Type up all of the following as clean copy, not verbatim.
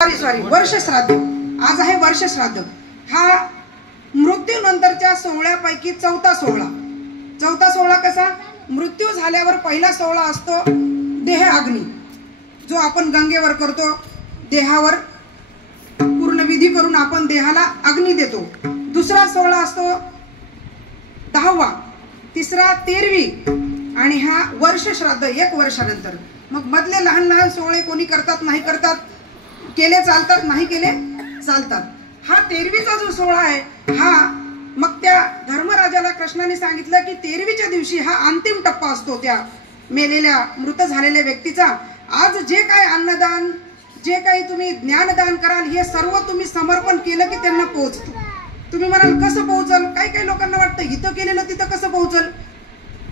Sorry वर्ष श्राद्ध। आज आहे वर्ष श्राद्ध। हा मृत्यूनंतरच्या सोहळ्यापैकी चौथा सोहळा कसा? मृत्यू झाल्यावर पहिला सोहळा असतो देह अग्नी, जो आपण गंगेवर करतो। देहावर पूर्ण विधी करून आपण देहाला अग्नी देतो। दुसरा सोहळा असतो 10वा, तिसरा 13वी आणि हा वर्ष श्राद्ध 1 वर्षानंतर। मग मधले लहान लहान सोहळे कोणी करतात नाही करतात, केले चालतात नाही केले चालतात। हा 13वीचा जो सोहळा आहे हा मग त्या धर्मराजाला कृष्णाने सांगितलं की 13वीच्या दिवशी हा अंतिम टप्पा असतो त्या मेलेल्या मृत झालेल्या व्यक्तीचा। आज जे काय अन्नदान, जे काही तुम्ही ज्ञानदान कराल हे सर्व तुम्ही समर्पण केलं की त्यांना पोहोचतो। तुम्ही म्हणाल कसं पोहोचल? काही काही लोकांना वाटतं इथं केलेलं तिथं कसं पोहोचल?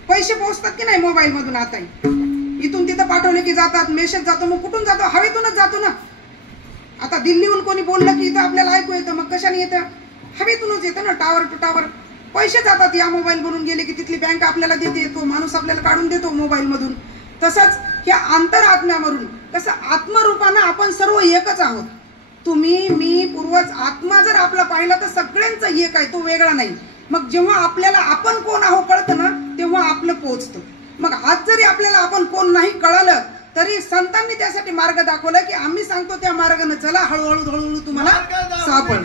पैसे पोहोचतात की नाही मोबाईल मधून? आता इथून तिथं पाठवले की जातात, मेसेज जातो। मग कुठून जातो? हवेतूनच जातो ना। आता दिल्लीहून कोणी बोललं की इथं आपल्याला ऐकू येतं, मग कशाने येतं? हवेतूनच येतं ना, टावर टू टावर। पैसे जातात या मोबाईल मधून गेले की तिथली बँक आपल्याला देते, तो माणूस आपल्याला काढून देतो मोबाईल मधून। तसंच या अंतरात्म्यावरून कसं आत्मरूपानं आपण सर्व एकच आहोत। तुम्ही, मी, पूर्वज, आत्मा जर आपला पाहिला तर सगळ्यांचा एक आहे, तो वेगळा नाही। मग जेव्हा आपल्याला आपण कोण आहोत कळतं ना, तेव्हा आपलं पोहोचतं। मग आज जरी आपल्याला आपण कोण नाही कळलं तरी संतांनी त्यासाठी मार्ग दाखवला की आम्ही सांगतो त्या मार्गाने चला, हळूहळू तुम्हाला सापडेल।